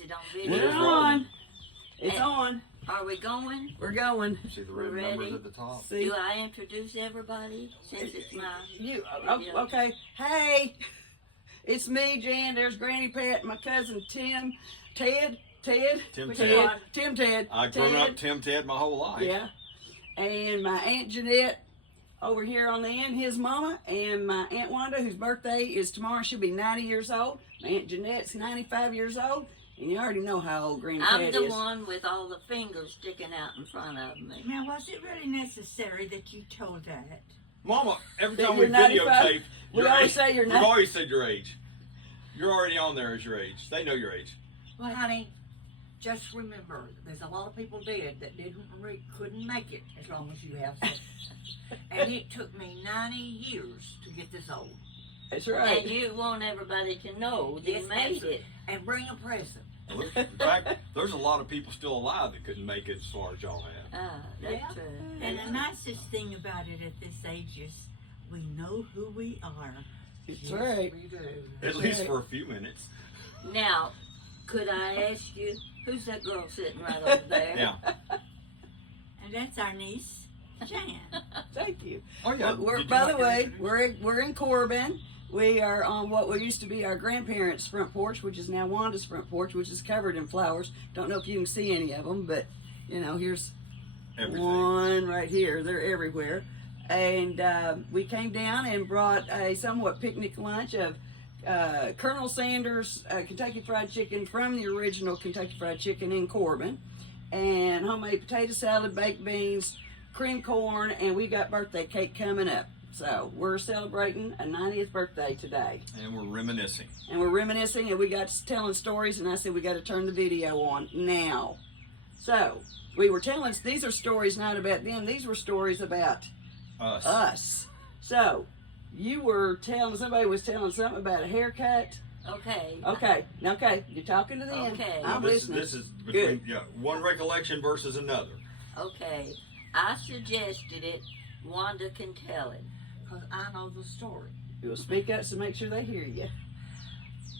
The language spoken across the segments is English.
Is it on video? We're on. It's on. Are we going? We're going. See the red numbers at the top? See? Do I introduce everybody since it's my video? Okay. Hey, it's me, Jan. There's Granny Pat, my cousin Tim, Ted. Tim Ted. I've grown up Tim Ted my whole life. Yeah. And my Aunt Jeanette over here on the end, his mama, and my Aunt Wanda, whose birthday is tomorrow. She'll be 90 years old. My Aunt Jeanette's 95 years old. And you already know how old Granny Pat is. I'm the one with all the fingers sticking out in front of me. Now, was it really necessary that you told that? Mama, every That time we you're 95? videotape, We your always age, say you're we've 90. always said your age. You're already on there as your age. They know your age. Well, honey, just remember, there's a lot of people dead that couldn't make it as long as you have. And it took me 90 years to get this old. That's right. And you want everybody to know that you made it. And bring a present. In fact, there's a lot of people still alive that couldn't make it as far as y'all have. That's Yeah. true. And the nicest thing about it at this age is we know who we are. That's Yes, right. we do. At least for a few minutes. Now, could I ask you, who's that girl sitting right over there? Yeah. And that's our niece, Jan. Thank you. Oh yeah. By the way, we're in Corbin. We are on what used to be our grandparents' front porch, which is now Wanda's front porch, which is covered in flowers. Don't know if you can see any of them, but here's Everything. one right here. They're everywhere. And we came down and brought a somewhat picnic lunch of Colonel Sanders Kentucky Fried Chicken from the original Kentucky Fried Chicken in Corbin, and homemade potato salad, baked beans, cream corn, and we got birthday cake coming up. So we're celebrating a 90th birthday today. And we're reminiscing. And we got to telling stories, and I said we got to turn the video on now. So we were telling, these are stories not about them, these were stories about us. So you were telling, somebody was telling something about a haircut. Okay. Okay, you're talking to them. Okay. I'm listening. This is between one recollection versus another. Okay. I suggested it. Wanda can tell it. Because I know the story. You'll speak up so make sure they hear you.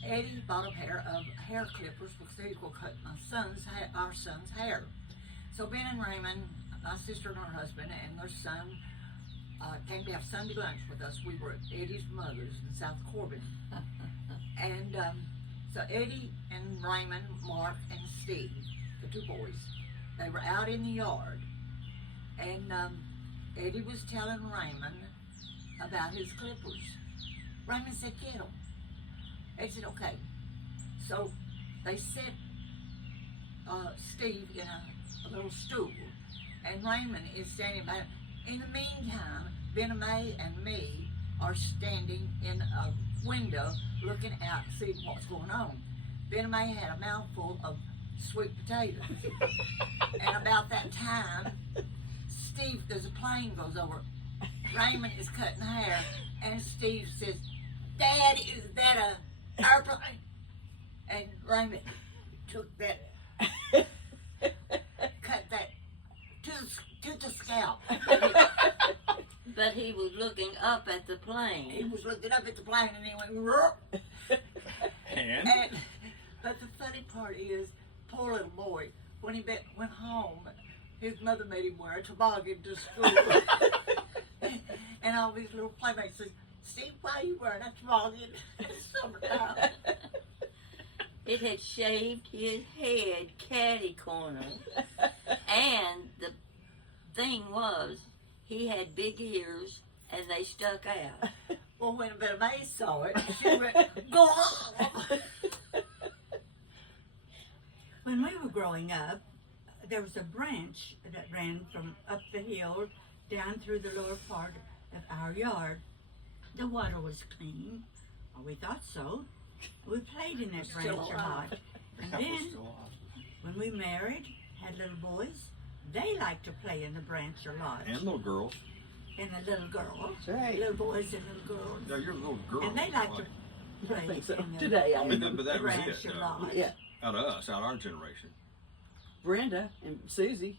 Eddie bought a pair of hair clippers because they were cut our son's hair. So Ben and Raymond, my sister and her husband, and their son came to have Sunday lunch with us. We were at Eddie's mother's in South Corbin. And so Eddie and Raymond, Mark, and Steve, the two boys, they were out in the yard. And Eddie was telling Raymond about his clippers. Raymond said, get them. Eddie said, okay. So they set Steve in a little stool, and Raymond is standing by him. In the meantime, Ben May and me are standing in a window looking out to see what's going on. Ben May had a mouthful of sweet potatoes. And about that time, Steve, there's a plane goes over. Raymond is cutting hair, and Steve says, Dad, is that a airplane? And Raymond took that, cut that to the scalp. But he was looking up at the He plane. was looking up at the plane, and he went, Ruh! And? But the funny part is, poor little boy, when he went home, his mother made him wear a toboggan to school. And all these little playmates said, Steve, why are you wearing a toboggan? It's summertime. It had shaved his head catty corner. And the thing was, he had big ears and they stuck out. Well, when Betty May saw it, she went, go on! When we were growing up, there was a branch that ran from up the hill down through the lower part of our yard. The water was clean. Well, we thought so. We played in that branch a lot. And then, when we married, had little boys, they liked to play in the branch a lot. And little girls. And the little girls. That's right. Little boys and little girls. Yeah, you're a little girl. And they like to play I think so. in the Today, I mean, but that was branch it. a lot. Yeah. Out of us, out of our generation. Brenda and Susie.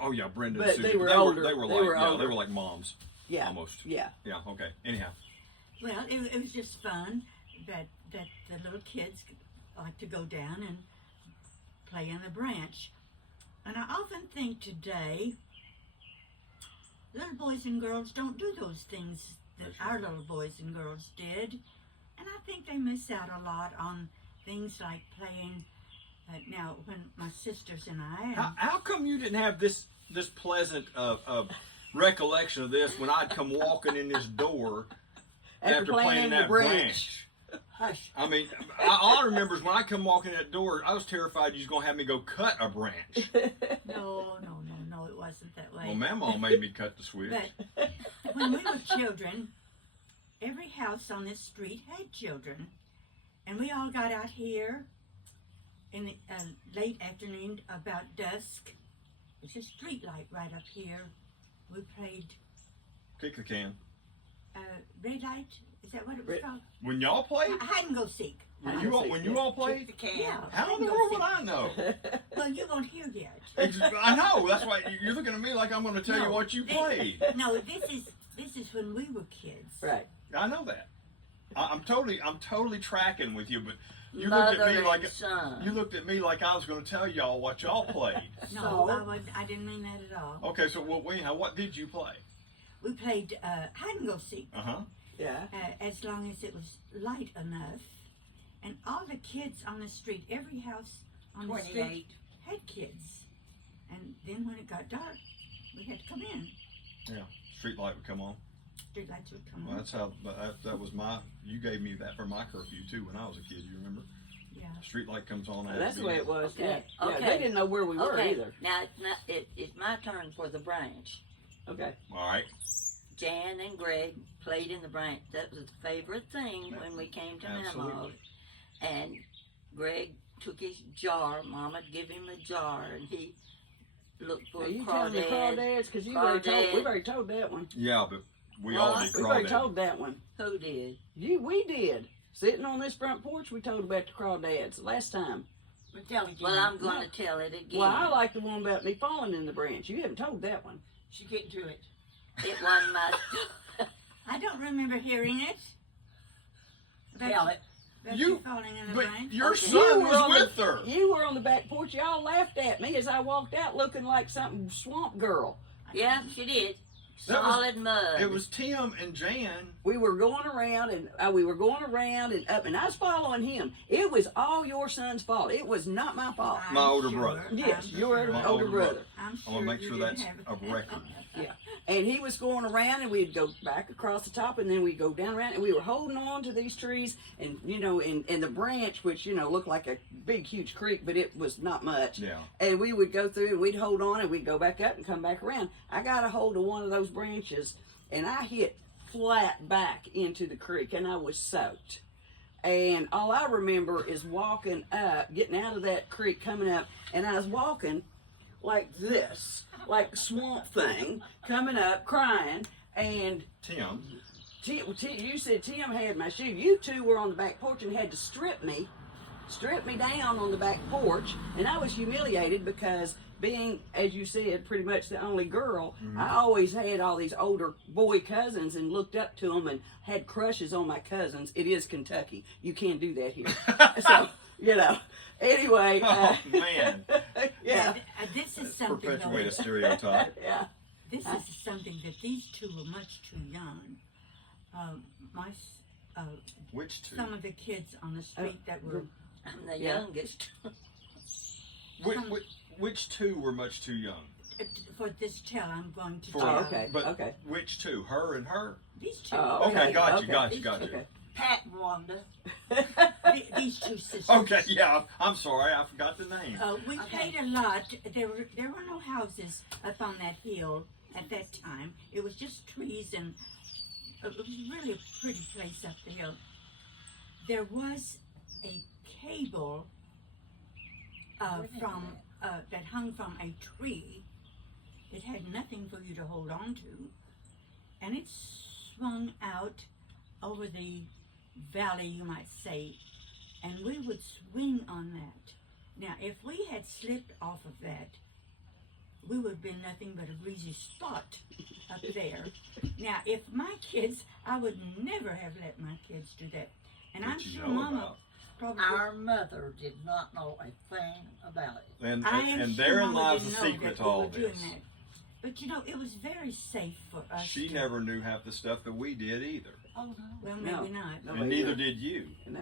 Oh yeah, Brenda. But and Susie. they were older. They were They like were older. they were like moms. Yeah. Almost. Yeah. Yeah. Okay. Anyhow. Well, it was just fun that the little kids like to go down and play in the branch. And I often think today, little boys and girls don't do those things that our little boys and girls did. And I think they miss out a lot on things like playing. Now, when my sisters and I... How come you didn't have this pleasant recollection of this when I'd come walking in this door after playing that branch? Hush. I mean, all I remember is when I come walking in that door, I was terrified you was going to have me go cut a branch. No, it wasn't that way. Well, Mama made me cut the switch. But when we were children, every house on this street had children. And we all got out here in the late afternoon, about dusk. There's a street light right up here. We played Kick the can. red light. Is that what it was called? When y'all played? Hide and go seek. When you all played? The can. Yeah. How in the world would I know? Well, you won't hear yet. I know. That's why you're looking at me like I'm going to tell you what you played. No, this is when we were kids. Right. I know that. I'm totally tracking with you, but you Mother looked at me and like son. you looked at me like I was going to tell y'all what y'all played. No, So? I didn't mean that at all. Okay, so what did you play? We played hide and go seek. Yeah. As long as it was light enough. And all the kids on the street, every house on the street 28. had kids. And then when it got dark, we had to come in. Yeah, street light would come on. Street lights would come Well, on. that's how that was you gave me that for my curfew too when I was a kid. You remember? Yeah. Street light comes on. That's the way it was. Okay, Yeah. Yeah, okay. they didn't know where we were Okay, either. now it's my turn for the branch. Okay. All right. Jan and Greg played in the branch. That was the favorite thing when we came to Absolutely. Mama's. And Greg took his jar. Mama'd give him a jar, and he looked for Are you telling me crawdads. crawdads? Because we've Crawdad. already told that one. Yeah, but we Well, all did We've already crawdad. told that one. Who did? We did. Sitting on this front porch, we told about the crawdads last time. But tell again. Well, I'm going to tell it again. Well, I like the one about me falling in the branch. You haven't told that one. She getting to it. It wasn't my. I don't remember hearing it. Tell it. About You- you falling in the But branch. your Okay. son You were on was with her. You were on the back porch. Y'all laughed at me as I walked out looking like something swamp girl. Yeah, she did. That was- Solid mud. It was Tim and Jan. We were going around and up, and up, and I was following him. It was all your son's fault. It was not my fault. I'm My older sure, brother. Yes, I'm your sure. My older older brother. brother. I'm I sure want to make you sure didn't that's have a record. And he was going around, and we'd go back across the top, and then we'd go down around, and we were holding on to these trees, and in the branch, which looked like a big, huge creek, but it was not much. Yeah. And we would go through, and we'd hold on, and we'd go back up and come back around. I got a hold of one of those branches, and I hit flat back into the creek, and I was soaked. And all I remember is walking up, getting out of that creek, coming up, and I was walking like this, like swamp thing, coming up, crying, and Tim. you said Tim had my shoe. You two were on the back porch and had to strip me down on the back porch, and I was humiliated because being, as you said, pretty much the only girl, I always had all these older boy cousins and looked up to them and had crushes on my cousins. It is Kentucky. You can't do that here. So, anyway. Oh man. Yeah. This is something. Perpetuate a though, stereotype. Yeah. This is something that these two were much too young. Which two? Some of the kids on the street that were I'm the Yeah. youngest. Which two were much too young? for this tale I'm going to For- tell. Oh, okay. But Okay. which two? Her and her? These two. Oh, Okay, got you. Okay. Pat and Wanda. These two sisters. Okay, yeah. I'm sorry, I forgot the name. We Okay. played a lot. There were no houses up on that hill at that time. It was just trees, and it was really a pretty place up the hill. There was a cable that hung from a tree. It had nothing for you to hold on to, and it swung out over the valley, you might say, and we would swing on that. Now, if we had slipped off of that, we would have been nothing but a greasy spot up there. Now, if my kids, I would never have let my kids do that. And I'm That you sure know Mama, about. probably. Our mother did not know a thing about it. And I am and sure therein Mama lies the didn't know secret that to we all were doing this. that. But you know, it was very safe for us. She to, never knew half the stuff that we did either, Oh no. Well, No. maybe not. No. and neither did you. No.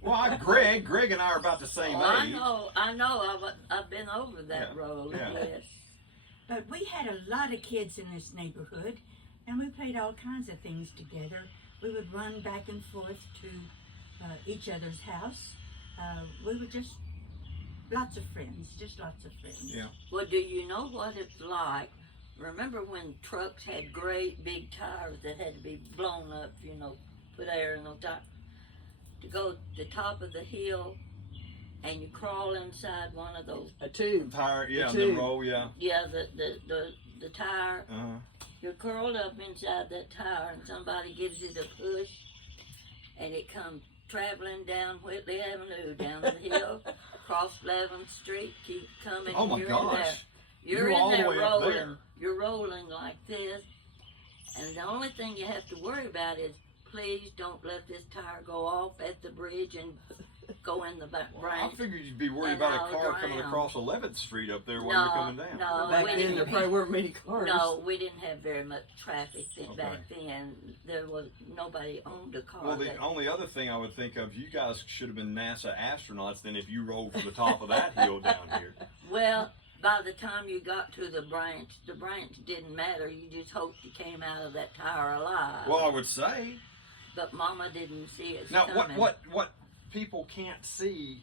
Well, Greg and I are about the same Oh, age. I know. I've been over that Yeah, road. yeah. Yes. But we had a lot of kids in this neighborhood, and we played all kinds of things together. We would run back and forth to each other's house. We were just lots of friends, just lots of friends. Yeah. Well, do you know what it's like? Remember when trucks had great big tires that had to be blown up, you know, put air in those tires? To go to the top of the hill and you crawl inside one of those, A tube. Tire, yeah, The the tube. roll, yeah. yeah, the tire. Uh-huh. You're curled up inside that tire and somebody gives it a push and it comes traveling down Whitley Avenue, down the hill, across 11th Street, keep coming. Oh my you're in there. gosh. You're You're all in the there way up rolling. there. You're rolling like this. And the only thing you have to worry about is please don't let this tire go off at the bridge and go in the back Well, I branch. figured you'd be worried And about a I'll car coming drown. across 11th Street up there while you're coming down. No, Back we then, didn't. there probably weren't many cars. No, we didn't have very much traffic back Okay. then. There was nobody owned a car. Well, the that- only other thing I would think of, you guys should have been NASA astronauts then if you rolled from the top of that hill down here. Well, by the time you got to the branch didn't matter. You just hoped you came out of that tire alive. Well, I would say. But Mama didn't see it Now, coming. what people can't see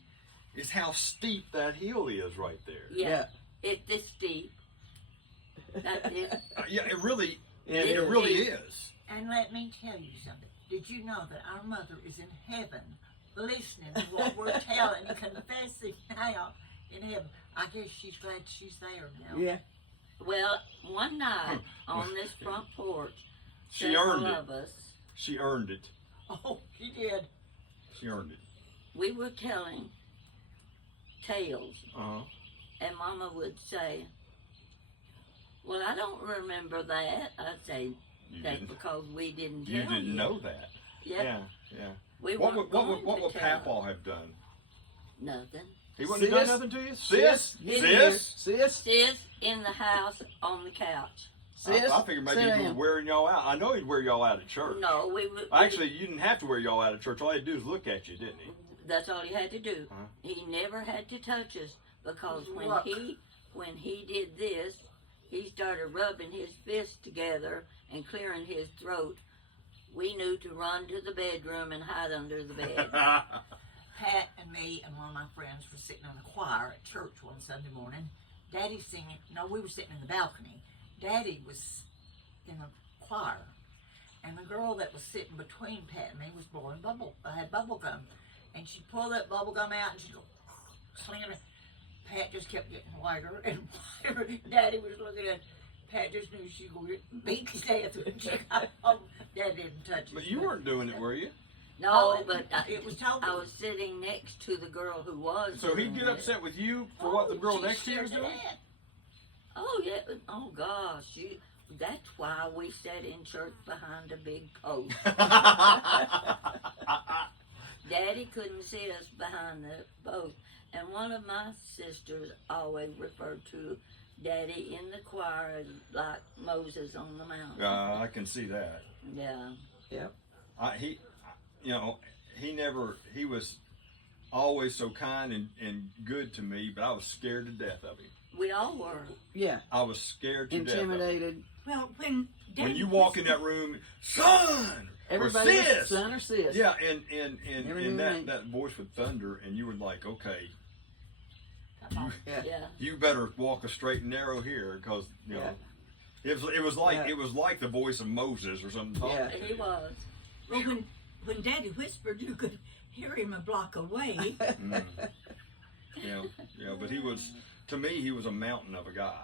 is how steep that hill is right there. Yeah, it's this steep. That is. Yeah, it really, It it is. really is. And let me tell you something. Did you know that our mother is in heaven listening to what we're telling, confessing now in heaven? I guess she's glad she's there now. Yeah. Well, one night on this front porch, She several earned it. of us, She earned it. Oh, she did. She earned it. we were telling tales, Uh-huh. and Mama would say, "Well, I don't remember that." I'd say, You "That's didn't. because we didn't tell You didn't know that. Yeah, Yeah. we What weren't would going what would to tell. Papa have done? Nothing. He wouldn't have Sis? done nothing to you, Sis? sis. Get in here. Sis. Sis. Sis in the house on the couch. Sis. I figured maybe sit he was down. wearing y'all out. I know he'd wear y'all out at church. No, we would. Actually, you didn't have to wear y'all out at church. All he had to do is look at you, didn't he? That's all he had to do. Uh-huh. He never had to touch us because Look. when he did this, he started rubbing his fists together and clearing his throat. We knew to run to the bedroom and hide under the bed. Pat and me and one of my friends were sitting in the choir at church one Sunday morning. Daddy singing. No, we were sitting in the balcony. Daddy was in the choir, and the girl that was sitting between Pat and me was blowing had bubble gum, and she pulled that bubble gum out and she go slinging it. Pat just kept getting whiter and whiter. Daddy was looking at. Pat just knew she was going to beat his ass when she got home. Dad didn't touch it. But you weren't doing it, were you? No, but it was told. I was sitting next to the girl who was. So he'd doing get it. upset with you for what the girl she next to you was sure doing? did. Oh yeah. Oh gosh. That's why we sat in church behind a big post. Daddy couldn't see us behind the post. And one of my sisters always referred to Daddy in the choir as like Moses on the mountain. I can see that. Yeah. He was always so kind and good to me, but I was scared to death of him. We all were. Yeah. I was scared to death of him. Intimidated. Well, when When you walk in that room, son, Everybody or was sis. son or sis. Yeah, Never knew and name. that voice would thunder, and you were like, okay, Yeah. Yeah. you better walk a straight and narrow here, because you know, it was like Yeah. it was like the voice of Moses or something. talking Yeah. to He you. was. well, when Daddy whispered, you could hear him a block away. Mm. Yeah, but he was, to me, he was a mountain of a guy.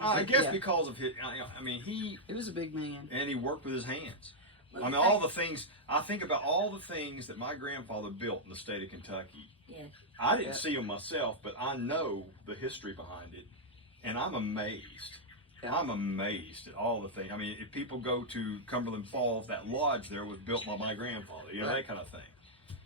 I guess Yeah. because of his, I mean, he was a big man. and he worked with his hands. Well, I mean, all the things, I think about all the things that my grandfather built in the state of Kentucky. Yeah. I didn't Yeah. see them myself, but I know the history behind it, and I'm amazed. Yeah. I'm amazed at all the things. I mean, if people go to Cumberland Falls, that lodge there was built by my grandfather, you know, Right. that kind of thing.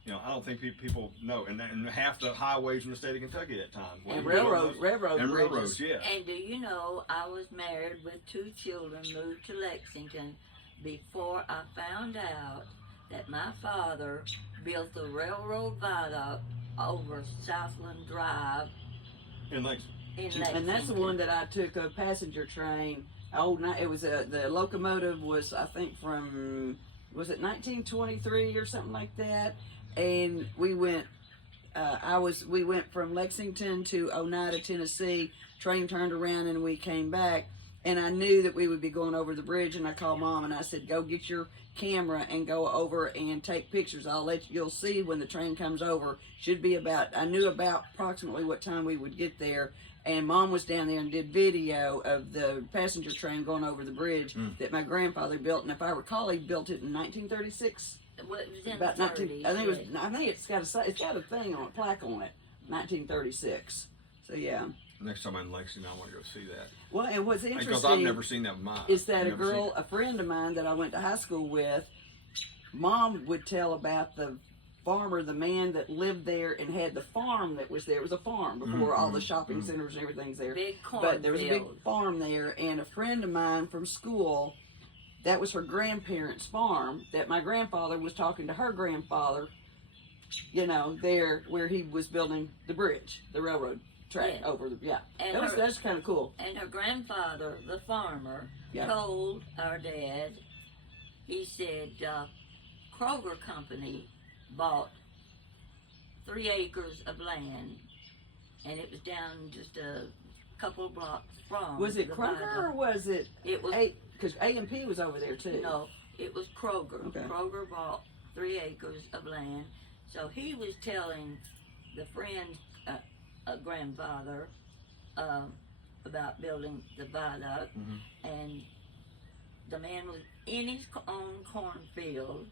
You know, I don't think people know, and half the highways in the state of Kentucky at that time. And railroad bridges. railroads, yeah. And do you know, I was married with 2 children, moved to Lexington before I found out that my father built the railroad viaduct over Southland Drive In Lexington. in Lexington. And that's the one that I took a passenger train. It was the locomotive was, I think, from, was it 1923 or something like that? And we went, we went from Lexington to Oneida, Tennessee. Train turned around and we came back. And I knew that we would be going over the bridge, and I called Mom and I said, "Go get your camera and go over and take pictures. You'll see when the train comes over. Should be I knew about approximately what time we would get there." And Mom was down there and did video of the passenger train going over the bridge that my grandfather built. And if I recall, he built it in 1936. Well, it was in About the 19. 30s, I think it was. yeah. I think it's got a thing on a plaque on it. 1936. So yeah. Next time I'm in Lexington, I want to go see that. Well, and what's interesting Because I've never seen that with mine. is that Never a friend of mine that I went to high school with, Mom would tell about the farmer, the man that lived there and had the farm that was there. It was a farm before all the shopping centers and everything's there. Big But there was a big cornfield. farm there, and a friend of mine from school, that was her grandparents' farm, that my grandfather was talking to her grandfather, you know, there where he was building the bridge, the railroad track Yeah. over the, And that's kind of cool. And her grandfather, the farmer, Yeah. told our dad, he said, Kroger Company bought 3 acres of land, and it was down just a couple of blocks from. Was it the Kroger or viaduct. was it It was because A&P was over there too? no, it was Kroger. Okay. Kroger bought 3 acres of land, so he was telling the friend's grandfather about building the viaduct, and the man was in his own cornfield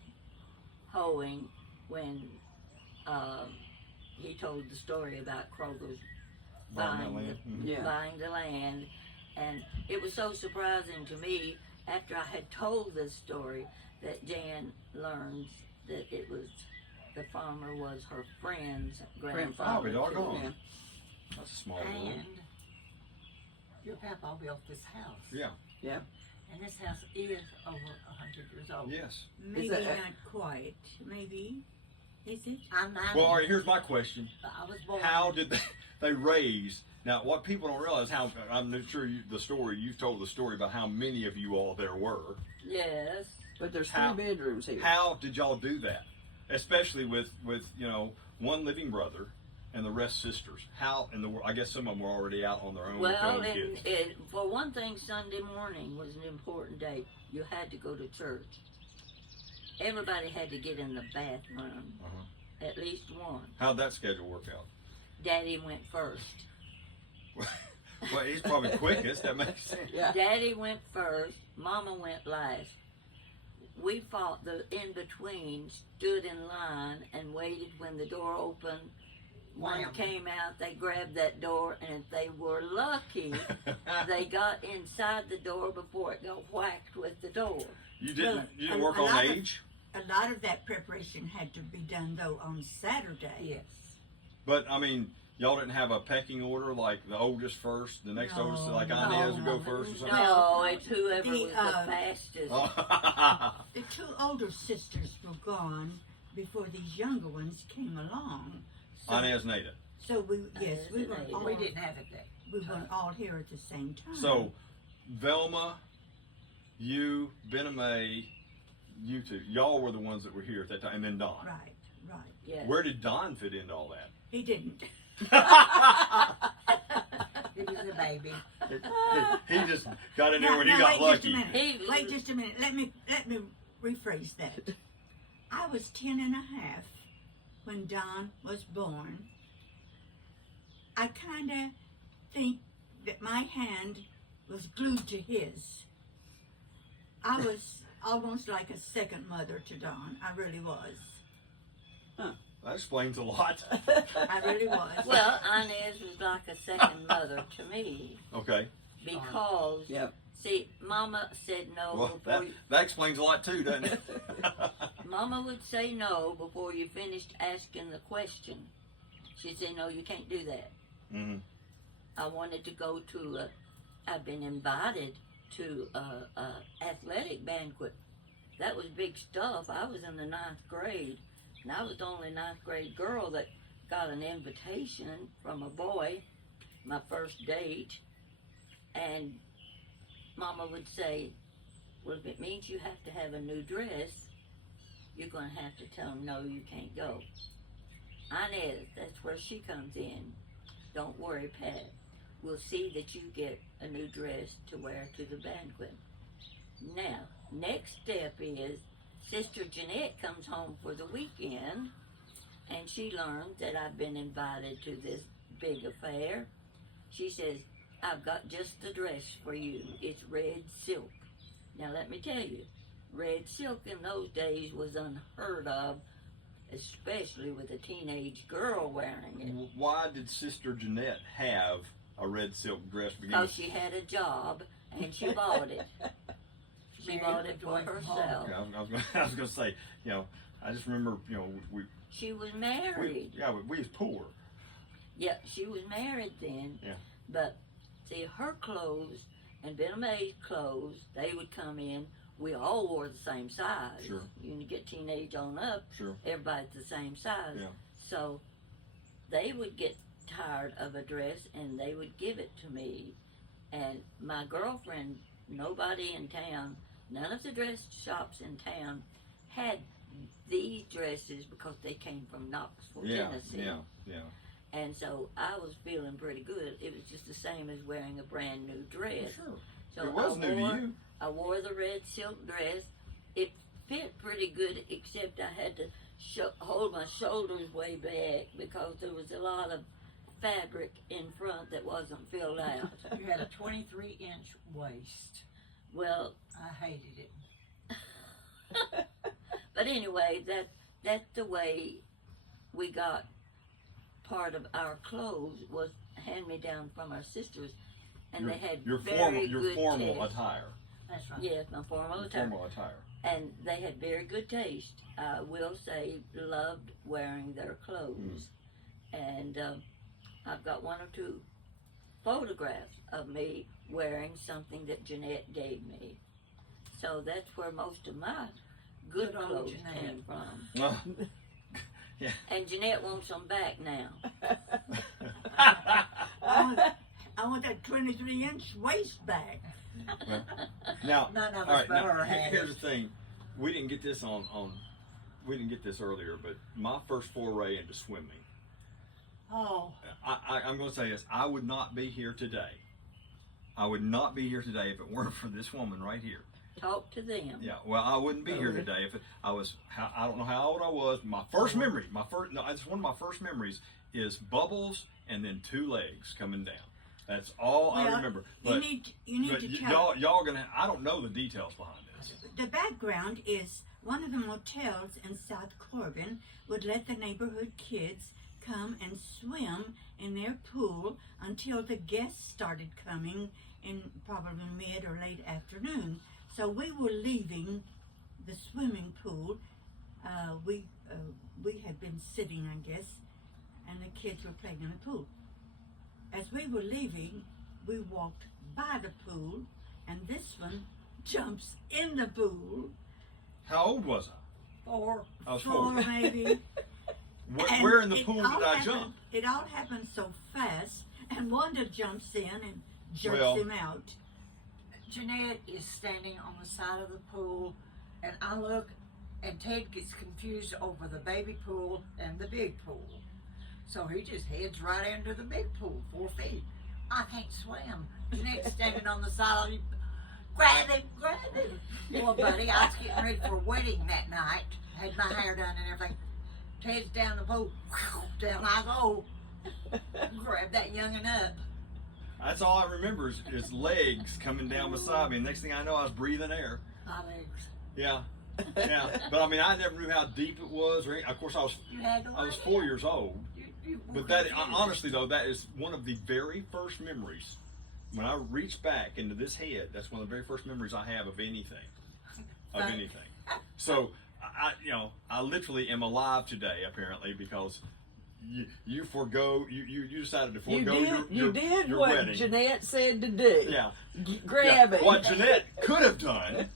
hoeing when he told the story about Kroger's Buying that buying land. the, Yeah. buying the land. And it was so surprising to me after I had told this story that Jan learns that it was the farmer was her friend's grandfather. Oh, doggone. Yeah. That's a small world. And your papa built this house. Yeah. Yeah. And this house is over 100 years old. Yes. Maybe that- not quite. Maybe. Is it? I'm 90. Well, all right, here's my question. I was born. How did they raise? Now, what people don't realize, how I'm not sure you've told the story about how many of you all there were. Yes. But there's How- 3 bedrooms here. How did y'all do that? Especially with one living brother and the rest sisters. How in the world? I guess some of them were already out on their own with their Well, own kids. for one thing, Sunday morning was an important day. You had to go to church. Everybody had to get in the bathroom, at least one. How'd that schedule work out? Daddy went first. Well, he's probably quickest. That makes sense. Yeah. Daddy went first. Mama went last. We fought the in between, stood in line, and waited when the door opened. One Wham. came out, they grabbed that door, and if they were lucky, they got inside the door before it got whacked with the door. You Well, didn't a work on lot of- age, A lot of that preparation had to be done though on Saturday. Yes. but I mean, y'all didn't have a pecking order like the oldest first, the next No, oldest, like no, Inez would go no, first or something. No, it's whoever The, was the fastest. Oh. The 2 older sisters were gone before these younger ones came along. So, Inez Nada. so we were all We didn't have it then. we weren't all here at the same time. So, Velma, you, Benna Mae, you two, y'all were the ones that were here at that time, and then Don. right. Yes. Where did Don fit into all that? He didn't. He was a baby. he just got in there Now- when he now got wait lucky. Just a minute. He- Wait just a minute. Let me rephrase that. I was 10 and a half when Don was born. I kind of think that my hand was glued to his. I was almost like a second mother to Don. I really was. That explains a lot. I really was. Well, Inez was like a second mother to me Okay. because Yep. See, Mama said no Well, before that explains a lot too, doesn't it? Mama would say no before you finished asking the question. She'd say, no, you can't do that. Mhm. I wanted to go to I've been invited to a athletic banquet. That was big stuff. I was in the 9th grade, and I was the only 9th grade girl that got an invitation from a boy, my first date, and Mama would say, well, if it means you have to have a new dress, you're going to have to tell him, no, you can't go. Inez, that's where she comes in. Don't worry, Pat. We'll see that you get a new dress to wear to the banquet. Now, next step is Sister Jeanette comes home for the weekend, and she learns that I've been invited to this big affair. She says, I've got just the dress for you. It's red silk. Now, let me tell you, red silk in those days was unheard of, especially with a teenage girl wearing it. Why did Sister Jeanette have a red silk dress? Because she had a job and she bought it. She bought it for herself. Yeah, I was going to say, I just remember, She was married. we was poor. Yeah, she was married then. Yeah. But see, her clothes and Ben May's clothes, they would come in. We all wore the same size. Sure. You get teenage on up, Sure. everybody's the same size. Yeah. So they would get tired of a dress and they would give it to me. And my girlfriend, nobody in town, none of the dress shops in town had these dresses because they came from Knoxville, Tennessee. Yeah. And so I was feeling pretty good. It was just the same as wearing a brand new dress. Sure. So It was new to you. I wore the red silk dress. It fit pretty good, except I had to hold my shoulders way back because there was a lot of fabric in front that wasn't filled out. You had a 23-inch waist. Well, I hated it. but anyway, that's the way we got part of our clothes was hand-me-down from our sisters, and they had your very good formal taste. attire. That's right. Yes, my formal attire. Formal attire. And they had very good taste. I will say, loved wearing their clothes. And I've got 1 or 2 photographs of me wearing something that Jeanette gave me. So that's where most of my good Good old clothes Jeanette. came from. Oh. Yeah. And Jeanette wants them back now. I want that 23-inch waist back. Now, None of all us right, but now, her had here's it. the thing. We didn't get this we didn't get this earlier, but my first foray into swimming, Oh, I'm going to say this, I would not be here today. I would not be here today if it weren't for this woman right here. Talk to them. Yeah, well, I wouldn't be here today if I don't know how old I was. My first memory, it's one of my first memories is Bubbles and then 2 legs coming down. That's all I Well, remember. You need But to tell. y'all gonna, I don't know the details behind this. The background is one of the motels in South Corbin would let the neighborhood kids come and swim in their pool until the guests started coming in probably mid or late afternoon. So we were leaving the swimming pool. We had been sitting, I guess, and the kids were playing in the pool. As we were leaving, we walked by the pool, and this one jumps in the pool. How old was I? 4. I was 4 4. maybe. And Where in the it pool all did I happened- jump? It all happened so fast, and Wanda jumps in and jerks Well- him out. Jeanette is standing on the side of the pool, and I look, and Ted gets confused over the baby pool and the big pool. So he just heads right into the big pool, 4 feet. I can't swim. Jeanette's standing on the side of him. Grab him, grab him. Well, buddy, I was getting ready for a wedding that night. Had my hair done and everything. Ted's down the pool. Down I go. Grab that youngin' up. That's all I remember is legs coming down beside me. Next thing I know, I was breathing air. My legs. Yeah, yeah. But I mean, I never knew how deep it was. Or of course, I You had to was learn 4 it. years old. You were But that confused. honestly though, that is one of the very first memories when I reach back into this head, that's one of the very first memories I have of anything. Of Right. anything. So I literally am alive today apparently because you decided to forego You did your what wedding. Jeanette said to do. Yeah. Grab it. What Jeanette could have done.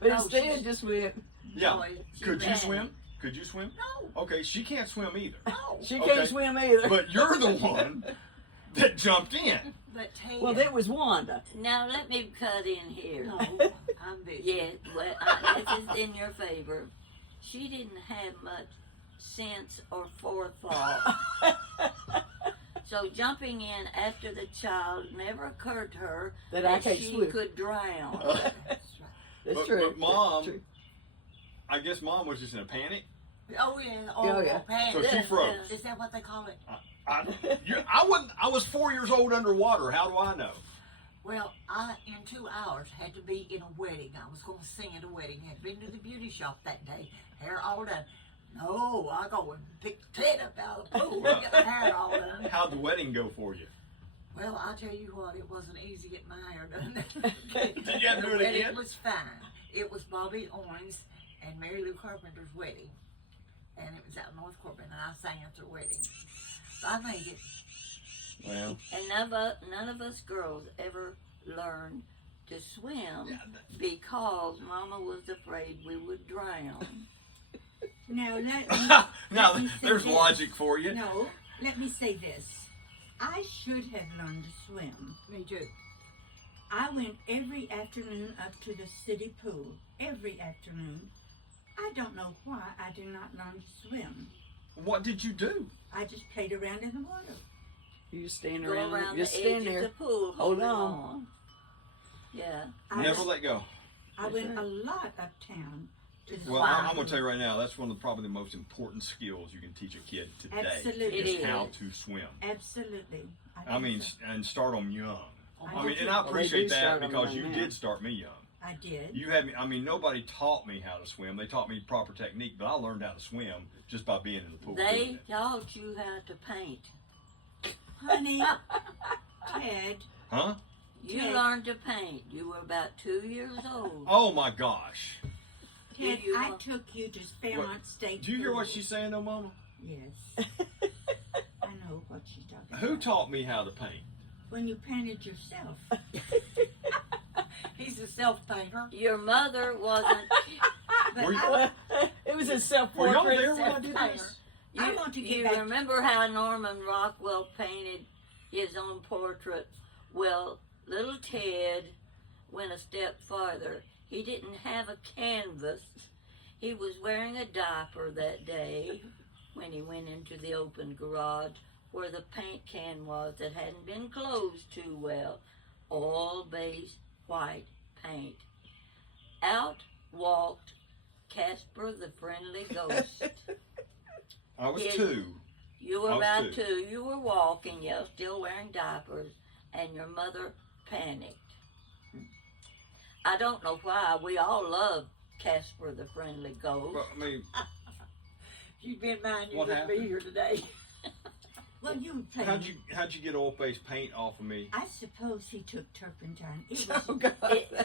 But No, instead she's- just went, Yeah. Boy, she Could you ran. swim? Could you swim? No, Okay, she can't swim either. no. she Okay. can't swim either. But you're the one that jumped in. But Ted, Well, that was Wanda. Now let me cut in here. no, I'm busy. Yeah, well, this is in your favor. She didn't have much sense or forethought. So jumping in after the child never occurred to her That I can't she swim. could drown. That's right. That's But- true. but Mom- That's true. I guess Mom was just in a panic. Oh yeah. Oh, yeah. Panic. So she froze. Is that what they call it? I was 4 years old underwater. How do I know? Well, I in 2 hours had to be in a wedding. I was going to sing at a wedding. Had been to the beauty shop that day. Hair all done. No, I go and pick Ted up out of the pool and get my hair all done. How'd the wedding go for you? Well, I tell you what, it wasn't easy getting my hair done. Did you have to do it The wedding again? was fine. It was Bobby Owens and Mary Lou Carpenter's wedding. And it was out in North Corbin, and I sang at their wedding. So I made it. Well, And none of us girls ever learned to swim because Mama was afraid we would drown. Now let me, now let me say there's this. logic for you. No, let me say this. I should have learned to swim. Me too. I went every afternoon up to the city pool. Every afternoon. I don't know why I did not learn to swim. What did you do? I just played around in the water. You just stand Go around, around just the stand edge there. of the pool, Hold holding on. Yeah. I, Never was- let go. I went a lot uptown to the Well, swim I'm going to pool. tell you right now, that's one of probably the most important skills you can teach a kid today. Absolutely. It is is. how to swim. Absolutely. I think mean, so. and start them young. I I mean, did and I too. Well, they do appreciate that start 'em because young you now. did start me young. I did. You had me. I mean, nobody taught me how to swim. They taught me proper technique, but I learned how to swim just by being in the pool. They doing it. taught you how to paint. Honey, Ted, Huh? You Ted. learned to paint. You were about 2 years old. Oh my gosh! Ted, you I want- took you to Fairmont State. Do you hear what Pool. she's saying, though, Mama? Yes. I know what she's talking Who about. taught me how to paint? When you painted yourself. He's a self-painter. Your mother wasn't. But Were you- I, It was a Were y'all self-portrait. there when I did this? You, I want to get you back- remember how Norman Rockwell painted his own portrait? Well, little Ted went a step farther. He didn't have a canvas. He was wearing a diaper that day when he went into the open garage where the paint can was that hadn't been closed too well. Oil-based white paint. Out walked Casper the Friendly Ghost. I was Yes. 2. You I were was about two. 2. You were walking, yeah, still wearing diapers, and your mother panicked. I don't know why. We all love Casper the Friendly Ghost. Well, I mean, If you'd been mine, you What wouldn't be happened? here today. well, you played. how'd you get oil-based paint off of me? I suppose he took turpentine. It was, Oh God.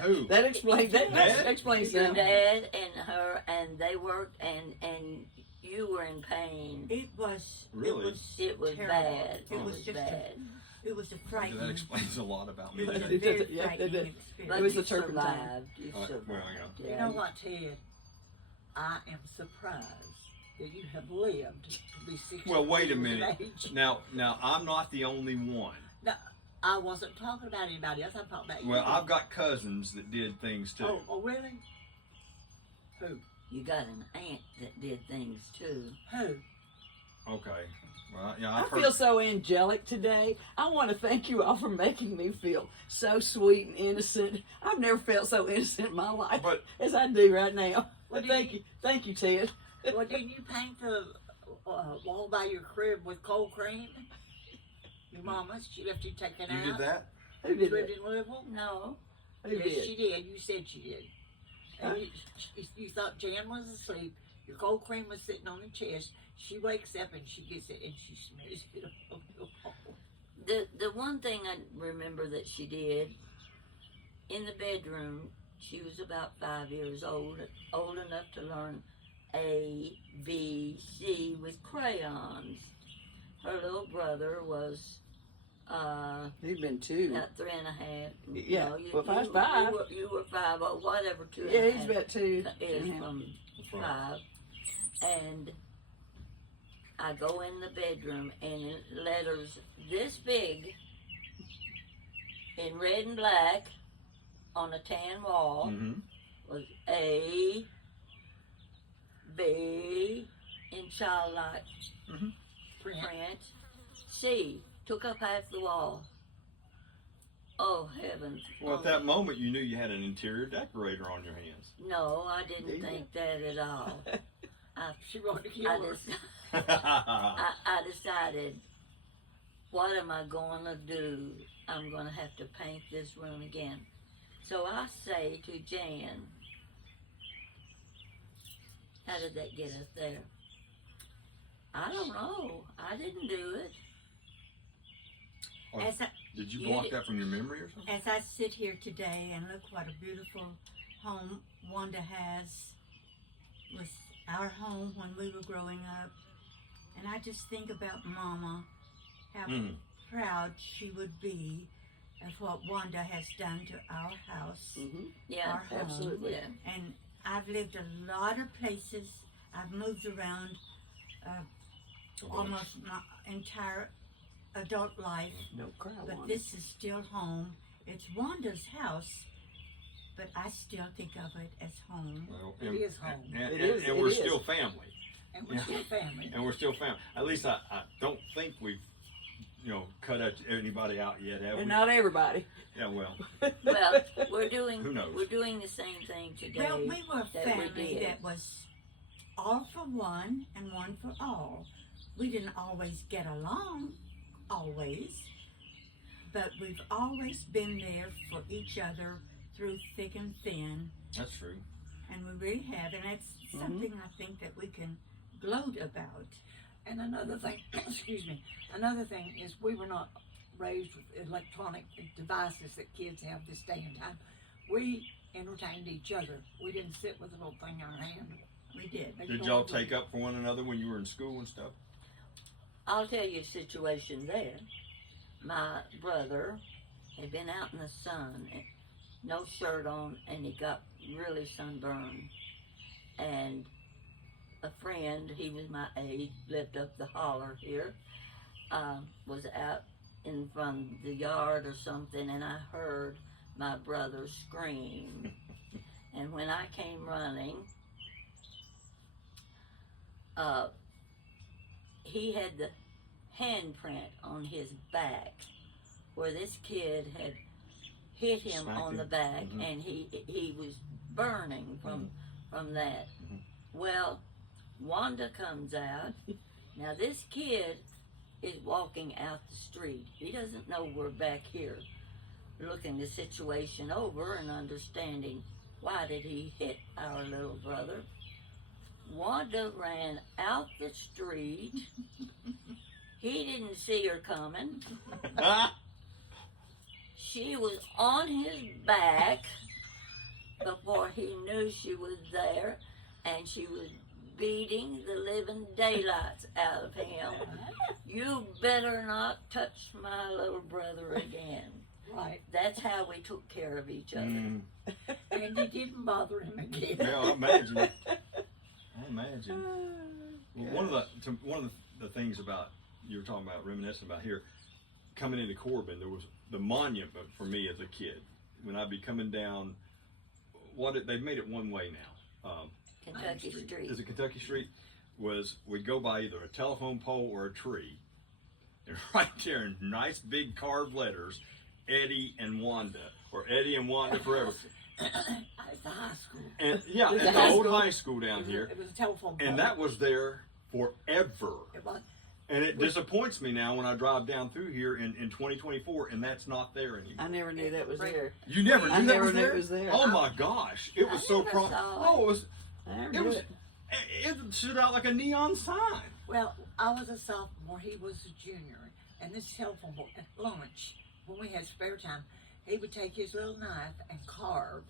Who? That explains that. Dad? That explains Your that. dad and her, and they worked, and you were in pain. it was. Really? It was terrible. bad. It was just bad. It was a That frightening. explains a lot about me. It was a It very does, yeah, it frightening does. experience. But It was you the turpentine. survived. You Well, survived. yeah. You know what, Ted? I am surprised that you have lived to be 60 Well, wait a years of minute. age. Now, I'm not the only one. No, I wasn't talking about anybody else. I'm talking about you. Well, I've got cousins that did things too. Oh, really? Who? You got an aunt that did things too. Who? Okay. Well, yeah, I I've heard. feel so angelic today. I want to thank you all for making me feel so sweet and innocent. I've never felt so innocent in my life But as I do right now. Well, But thank you, Ted. Well, didn't you paint the wall by your crib with cold cream? Your mama, she left you taken you out. did that? Who You did lived that? in Louisville? No. Who Yes, did? she did. You said she did. And Huh? you thought Jan was asleep. Your cold cream was sitting on the chest. She wakes up and she gets it and she smears it on the wall. the one thing I remember that she did in the bedroom, she was about 5 years old enough to learn A, B, C with crayons. Her little brother was He'd been 2. about 3.5. Yeah, No, well, if I was 5. You were 5 or whatever. 2 and Yeah, a he's half about 2. is Mhm. from That's right. 5. And I go in the bedroom and in letters this big in red and black on a tan wall Mm-hmm. was A, B in childlike print, C took up half the wall. Oh heavens! Well, at that moment, you knew you had an interior decorator on your hands. No, I didn't Yeah. think that at all. She wanted to kill I, her. I decided, what am I going to do? I'm going to have to paint this room again. So I say to Jan, how did that get us there? I don't know. I didn't do it. Or As I, did you You block did- that from your memory or something? as I sit here today and look what a beautiful home Wanda has, was our home when we were growing up. And I just think about Mama, how Mm. proud she would be of what Wanda has done to our house, Mhm. Yeah, our home. Absolutely. Yeah. And I've lived a lot of places. I've moved around almost my entire adult life, Don't cry, but Wanda. this is still home. It's Wanda's house, but I still think of it as home. Well, It is home. And, It and, is, and it we're is. still family. And we're still family. And we're still family. At least I don't think we've, cut anybody out yet, have we? And not everybody. Yeah, well, Well, we're doing Who knows? we're doing the same thing today. Well, we were a that we family did. that was all for one and one for all. We didn't always get along, always, but we've always been there for each other through thick and thin, that's true. and we really have, and that's something I think that we can gloat about. And another thing, excuse me, another thing is we were not raised with electronic devices that kids have this day and time. We entertained each other. We didn't sit with a little thing in our hand. We did. Did y'all take up for one another when you were in school and stuff? I'll tell you a situation there. My brother had been out in the sun, no shirt on, and he got really sunburned. And a friend, he was my age, lived up the holler here, was out in from the yard or something, and I heard my brother scream. And when I came running, he had the handprint on his back where this kid had hit him Smacked on him. the back, Mhm. and he was burning from that. Mhm. Well, Wanda comes out. Now this kid is walking out the street. He doesn't know we're back here, looking the situation over and understanding why did he hit our little brother. Wanda ran out the street. He didn't see her coming. She was on his back before he knew she was there, and she was beating the living daylights out of him. You better not touch my little brother again. Right. That's how we took care of each other. Mm. And you didn't bother him again. Yeah, I imagine. I imagine. Well, one of the things about you were talking about reminiscing about here, coming into Corbin, there was the monument for me as a kid. When I'd be coming down, they've made it one way now. Kentucky Street. Is it Kentucky Street? We'd go by either a telephone pole or a tree, and right there in nice big carved letters, Eddie and Wanda, or Eddie and Wanda forever. It's a high school. And yeah, There's at a the high old school? high school down here, It was a telephone pole. and that was there forever. It was. And it disappoints me now when I drive down through here in 2024, and that's not there anymore. I never knew that was there. You never knew I that never was knew there? it was there. Oh my gosh, it was I so never prom. saw Oh, it was. I never It knew was. it. It stood out like a neon sign. Well, I was a sophomore. He was a junior. and this telephone book at lunch, when we had spare time, he would take his little knife and carve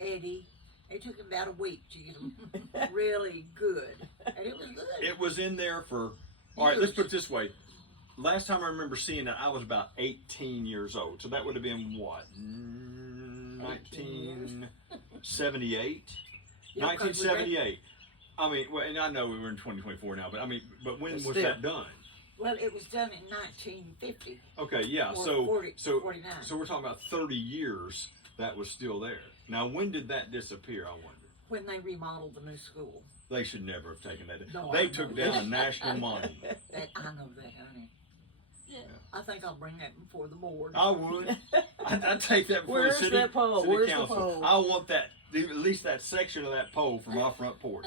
Eddie. It took him about a week to get him really good, and it was good. It was in there for. All right, let's put it this way. Last time I remember seeing it, I was about 18 years old. So that would have been what? 1978? Yeah, 1978. I mean, well, and I know we were in 2024 now, but I mean, but when was still. that done? Well, it was done in 1950. Okay, yeah. Or So 49. so we're talking about 30 years that was still there. Now, when did that disappear? I wonder. When they remodeled the new school. They should never have taken that. No, They I took know. down a national monument. I know that, honey. Yeah. I think I'll bring that before the board. I would. I'd take that before Where's the city, that pole? city Where's the council. pole? I want that, at least that section of that pole from my front porch.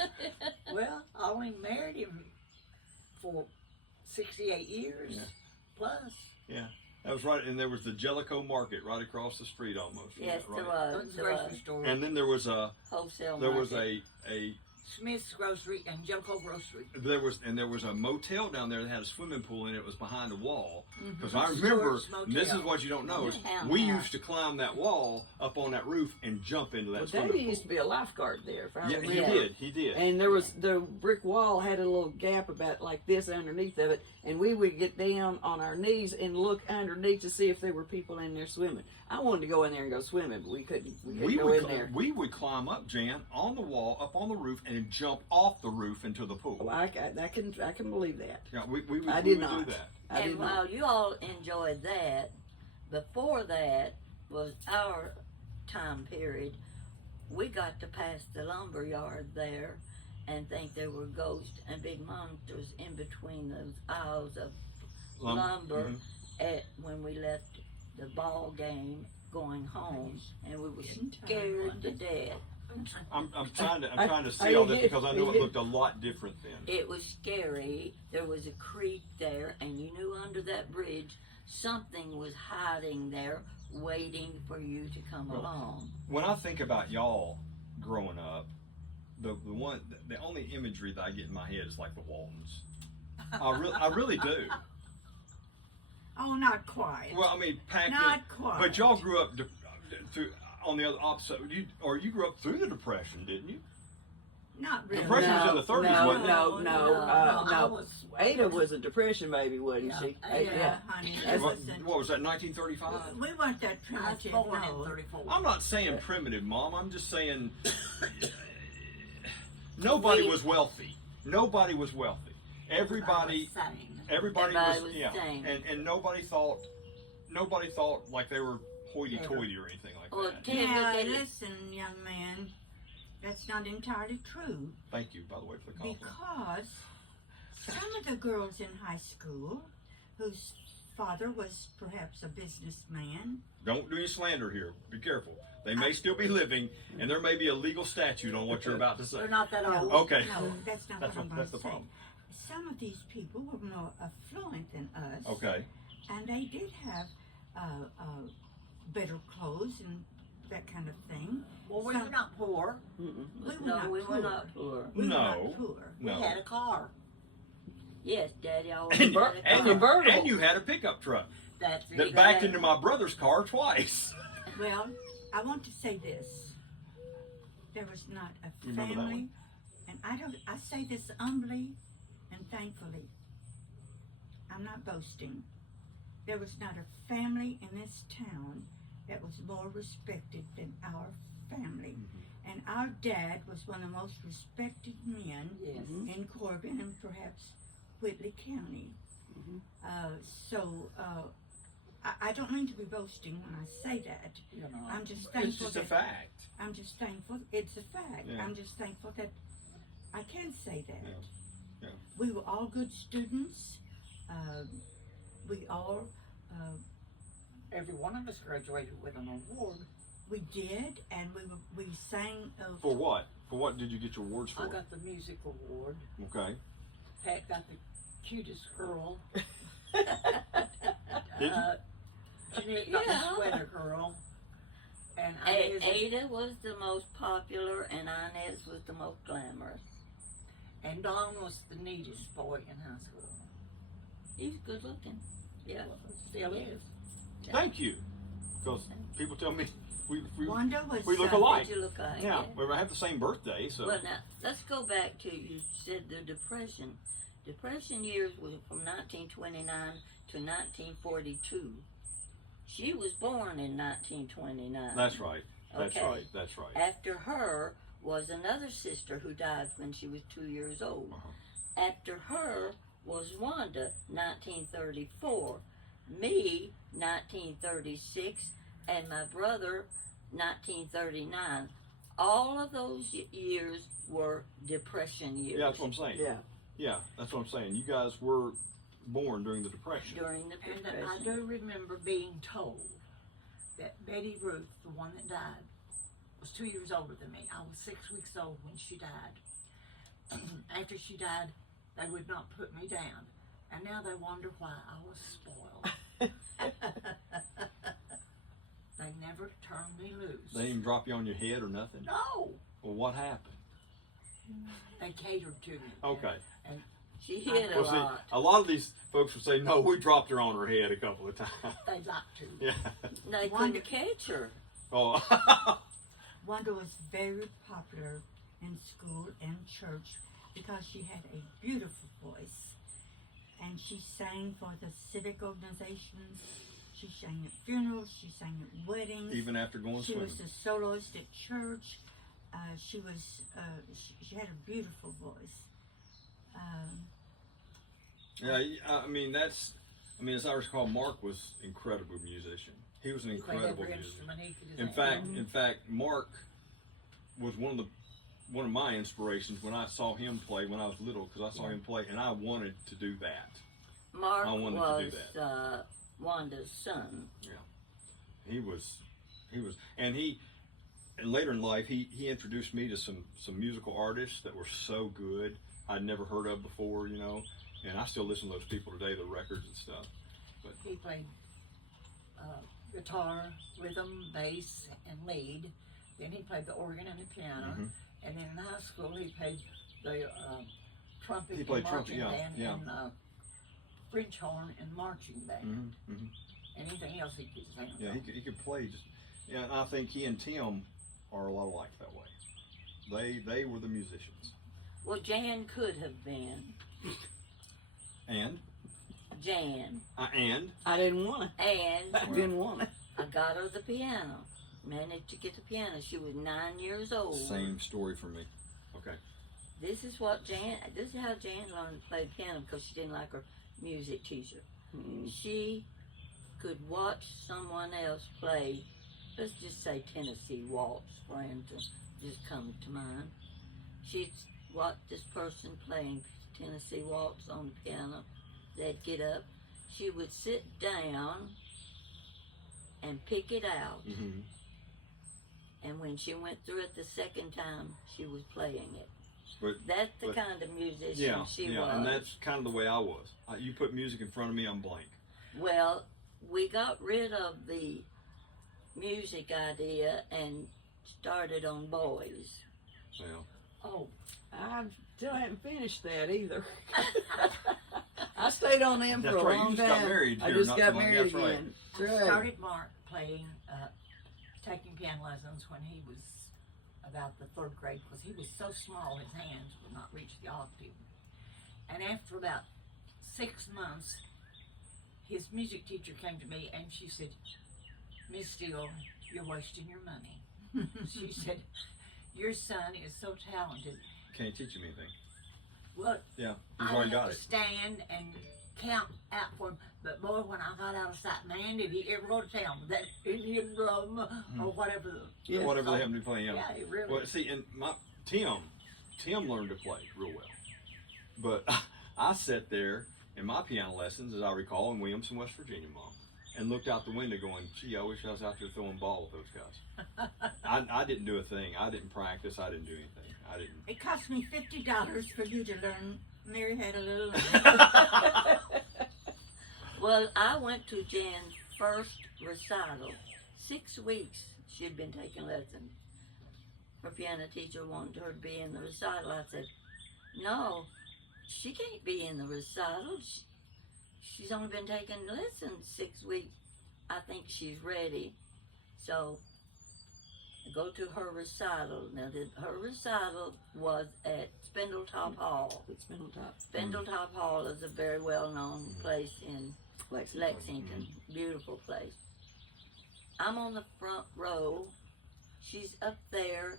Well, I only married him for 68 years Yeah. plus. Yeah. That was right, and there was the Jellicoe Market right across the street almost. from Yes, that, there right? was. The There grocery was. store. And then there was a Wholesale a Smith's Grocery and Jellicoe Grocery. there was a motel down there that had a swimming pool in it. It was behind a wall. Because Mhm. I remember, Stewart's and this is Motel. what you don't know, is Yeah. we used to climb that wall up on that roof and jump into that Well, swimming Daddy pool. used to be a lifeguard there, if I Yeah, remember. he did. And there was the brick wall had a little gap about like this underneath of it, and we would get down on our knees and look underneath to see if there were people in there swimming. I wanted to go in there and go swimming, but we couldn't. We couldn't go in there. We would climb up, Jan, on the wall, up on the roof, and jump off the roof into the pool. Oh, I can believe that. Yeah, we would, I we did would not. do that. I And did while not. you all enjoyed that, before that was our time period. We got to pass the lumber yard there and think there were ghosts and big monsters in between those aisles of lumber Mhm. when we left the ball game going home, and we were Didn't I scared wonder? to death. I'm trying to I see all this did- because I know I it did. looked a lot different then. It was scary. There was a creek there, and you knew under that bridge something was hiding there, waiting for you to come Well, along. When I think about y'all growing up, the only imagery that I get in my head is like the Waltons. I really do. Oh, not quite. Well, I mean, packed Not in, quite. but y'all grew up through on the other opposite. You grew up through the Depression, didn't you? Not really. Depression was in the 30s, no, wasn't it? no. I was- Ada was a depression baby, wasn't Yeah, she? Yeah, honey. That's It What, wasn't. what was that? 1935. We weren't that I was primitive. born in No. 34. I'm not saying primitive, Mom. I'm just saying nobody was wealthy. Nobody was wealthy. Everybody Same. Everybody Everybody was, was yeah, sane. and nobody thought like they were hoity-toity or anything like Well, that. Ted, Yeah, look at it. listen, young man. That's not entirely true. Thank you, by the way, for the compliment. Because some of the girls in high school whose father was perhaps a businessman. Don't do any slander here. Be careful. They may still be living, and there may be a legal statute on what you're about to say. They're not that old. Okay. No, that's not That's what I'm going that's to the say. problem. Some of these people were more affluent than us. Okay. And they did have better clothes and that kind of thing. Well, we Some- were not poor. Mm-mm. We were No, not we poor. were not poor. We No. were not poor. We No. had a car. Yes, Daddy always And, had a and, car. you, convertible. and you had a pickup truck That's that it. backed into my brother's car twice. Well, I want to say this. There was not a Remember that family, and I say this humbly and thankfully. I'm not boasting. There was not a family in this town that was more respected than our family. Mm-hmm. And our dad was one of the most respected men Yes. in Corbin and perhaps Whitley County. Mhm. I don't mean to be boasting when I say that. You know. I'm just It's thankful just a that fact. I'm just thankful. It's a fact. Yeah. I'm just thankful that I can say that. Yeah. We were all good students. We all Every one of us graduated with an award. we did, and we sang. For what? For what did you get your awards I for? got the music award. Okay. Pat got the cutest girl. Did you? Jeanette got Yeah. the sweater girl. And Ada was the most popular, and Inez was the most glamorous. and Don was the neatest boy in high school. He's good looking. Yeah, still is. Thank you. Because people tell me we Wanda was. we look alike. You look like Yeah, we have the same birthday, so. Well, now let's go back to you said the Depression. Depression years was from 1929 to 1942. She was born in 1929. That's right. That's Okay. right. That's right. After her was another sister who died when she was 2 years old. Uh-huh. After her was Wanda, 1934. Me, 1936, and my brother, 1939. All of those years were Depression years. Yeah, that's what I'm saying. Yeah. Yeah, that's what I'm saying. You guys were born during the Depression. During the And Depression. I do remember being told that Betty Ruth, the one that died, was 2 years older than me. I was 6 weeks old when she died. After she died, they would not put me down. And now they wonder why I was spoiled. They never turned me loose. They didn't even drop you on your head or nothing? No! Well, what happened? They catered to me. Okay. She hit a Well, see, lot. a lot of these folks would say, no, we dropped her on her head a couple of times. They'd like to. Yeah. They Wanda- couldn't catch her. Oh. Wanda was very popular in school and church because she had a beautiful voice. And she sang for the civic organizations. She sang at funerals. She sang at weddings. Even after going she swimming. was the soloist at church. She was. She had a beautiful voice. Yeah, I mean, that's, I mean, as I recall, Mark was an incredible musician. He was an He played incredible every musician. instrument he could In fact, Mark was one of my inspirations when I saw him play when I was little, because I saw him play and I wanted to do that. Mark I wanted was to do that. Wanda's son. He was, and later in life, he introduced me to some musical artists that were so good I'd never heard of before, you know, and I still listen to those people today, the records and stuff. He played guitar, rhythm, bass, and lead. Then he played the organ and the piano. Mhm. And then in high school, he played the trumpet He played and marching trumpet, band yeah. and French horn and marching band. Mm-hmm. Anything else he could sing. Yeah, he could play just, yeah, and I think he and Tim are a lot alike that way. They were the musicians. Well, Jan could have been. And? Jan. And? I didn't want to. And I didn't want to. I got her the piano. Managed to get the piano. She was 9 years old. Same story for me. Okay. This is how Jan learned to play piano, because she didn't like her music teacher. She could watch someone else play, let's just say Tennessee Waltz, for instance, just come to mind. She'd watch this person playing Tennessee Waltz on the piano. They'd get up. She would sit down and pick it out. Mm-hmm. And when she went through it the second time, she was playing it. But, That's the kind of musician yeah, she yeah, was. and that's kind of the way I was. You put music in front of me, I'm blank. Well, we got rid of the music idea and started on boys. Well, Oh, I still haven't finished that either. I stayed on them That's for a right, you long just time. got married I here just not got too long- married that's right. again. I That's right. started Mark playing, taking piano lessons when he was about the third grade, because he was so small his hands would not reach the octave. And after about 6 months, his music teacher came to me and she said, "Miss Steele, you're wasting your money." She said, "Your son is so talented." can't teach him anything. Well, Yeah, he's I already had got to it. stand and count out for him. But boy, when I got out of sight, man, did he ever go to town with that Indian drum or whatever. Yes. Whatever they happen to be playing. Yeah, he really. Well, see, and Tim learned to play real well, but I sat there in my piano lessons, as I recall, in Williamson, West Virginia, Mom, and looked out the window, going, "Gee, I wish I was out there throwing ball with those guys." I didn't do a thing. I didn't practice. I didn't do anything. I didn't. It cost me $50 for you to learn Mary Had a Little Well, I went to Jan's first recital. 6 weeks she'd been taking lessons. Her piano teacher wanted her to be in the recital. I said, "No, she can't be in the recital. she's only been taking lessons 6 weeks. I think she's ready. So I go to her recital. Now, her recital was at Spindletop Hall. Spindletop Hall is a very well-known place in Lexington. Beautiful place. I'm on the front row. She's up there.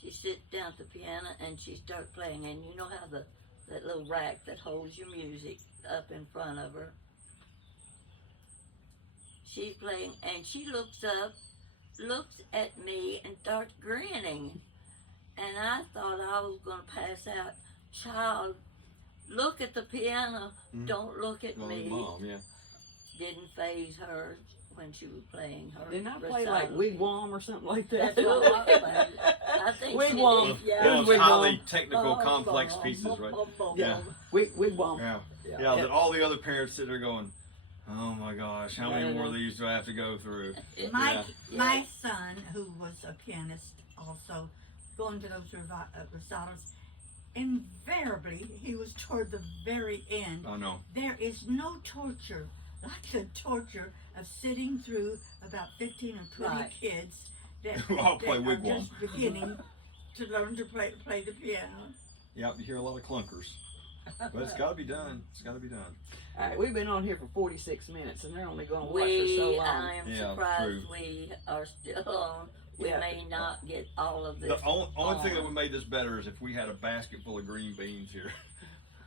She sits down at the piano and she starts playing. And you know how that little rack that holds your music up in front of her. She's playing and she looks up, looks at me and starts grinning. And I thought I was going to pass out. Child, look at the piano. Don't look at me. Mom, yeah. Didn't faze her when she was playing her. Didn't I play recital. like Wigwam or something like that? That's what I played. I think Wigwam. she did. Yeah. Those Wigwam. highly technical, complex pieces, right? Yeah. Wigwam. Yeah. That all the other parents sit there going, "Oh my gosh, how many more of these do I have to go through?" My son, who was a pianist, also going to those recitals, invariably he was toward the very end. I know. There is no torture like the torture of sitting through about 15 or 20 Right. kids that, All play that are wigwam. just beginning to learn to play the piano. Yep, you hear a lot of clunkers, but it's got to be done. It's got to be done. All right, we've been on here for 46 minutes, and they're only going to watch for so long. I am Yeah, surprised true. we are still on. We Yeah. may not get all of this. The only thing that on. would make this better is if we had a basket full of green beans here,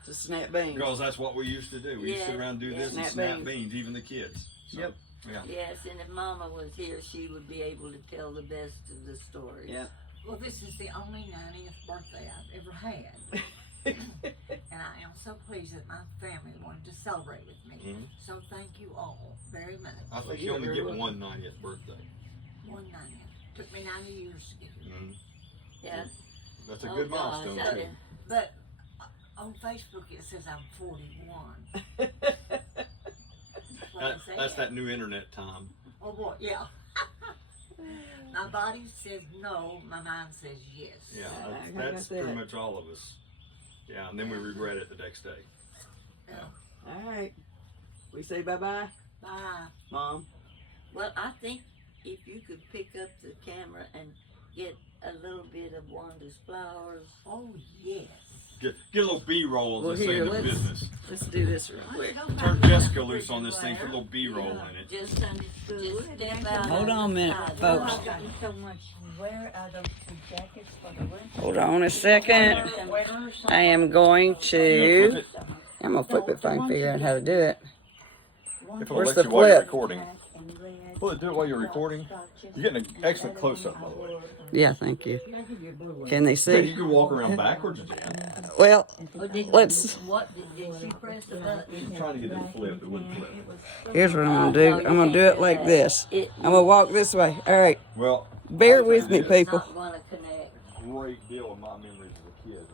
Just snap beans. because that's what we used to do. We used to sit Yeah, around and do yeah. this and Snap snap beans. beans, even the kids. So, Yep. Yeah. Yes, and if Mama was here, she would be able to tell the best of the stories. Yeah. Well, this is the only 90th birthday I've ever had. And I am so pleased that my family wanted to celebrate with me. Mhm. So thank you all very much. I think you're you only very get welcome. one 90th birthday. 190th. Took me 90 years to get here. Mhm. Yeah. That's a Oh, good gosh, milestone I too. didn't- But on Facebook it says I'm 41. That's that new internet time. Oh boy, yeah. My body says no, my mind says yes. Yeah, I got that's that. pretty much all of us. Yeah, and then we regret it the next day. Yeah. All right. We say bye-bye, Bye. Mom. Well, I think if you could pick up the camera and get a little bit of Wanda's flowers. Oh yes. Get a little B-roll of Well, this thing here, in the let's- business. Let's do this real quick. Turn Jessica loose on this thing, put a little B-roll in it. Just step out. Hold on a minute, outside. folks. I've gotten so much. Where are those two jackets for the winter? Hold on a second. I am going to. I'm gonna flip it if I can figure out how to do it. If Where's it the lets you while you're flip? recording. Will it do it while you're recording? You're getting an excellent close-up, by the way. Yeah, thank you. Can they Yeah, see? you can walk around backwards, Jan. Well, Oh, did- let's. What did she press the button? I'm trying to get it to flip. It wouldn't flip. Here's what I'm gonna do. I'm gonna do it like this. I'm gonna walk this way. All right. Well, Bear with me, people. Not gonna connect. great deal of my memories as a kid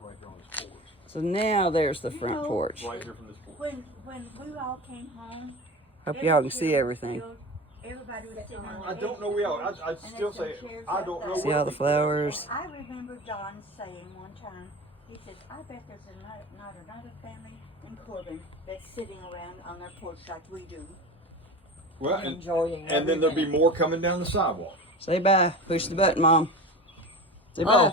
right there on this porch. So now there's the front porch. Right here from this porch. When we all came home, Hope y'all can see everything. everybody was sitting on I don't know where I'd still say, I don't know See where all the we- flowers? I remember John saying one time, he says, I bet there's not another family in Corbin that's sitting around on their porch like we do. Well, and Enjoying then there'll be everything. more coming down the sidewalk. Say bye. Push the button, Mom. Say bye.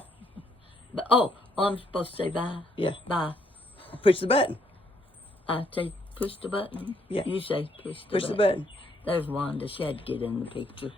I'm supposed to say bye. Yeah. Bye. Push the button. I say push the button. Yeah. You say push the Push button. the button. There's Wanda. She had to get in the picture.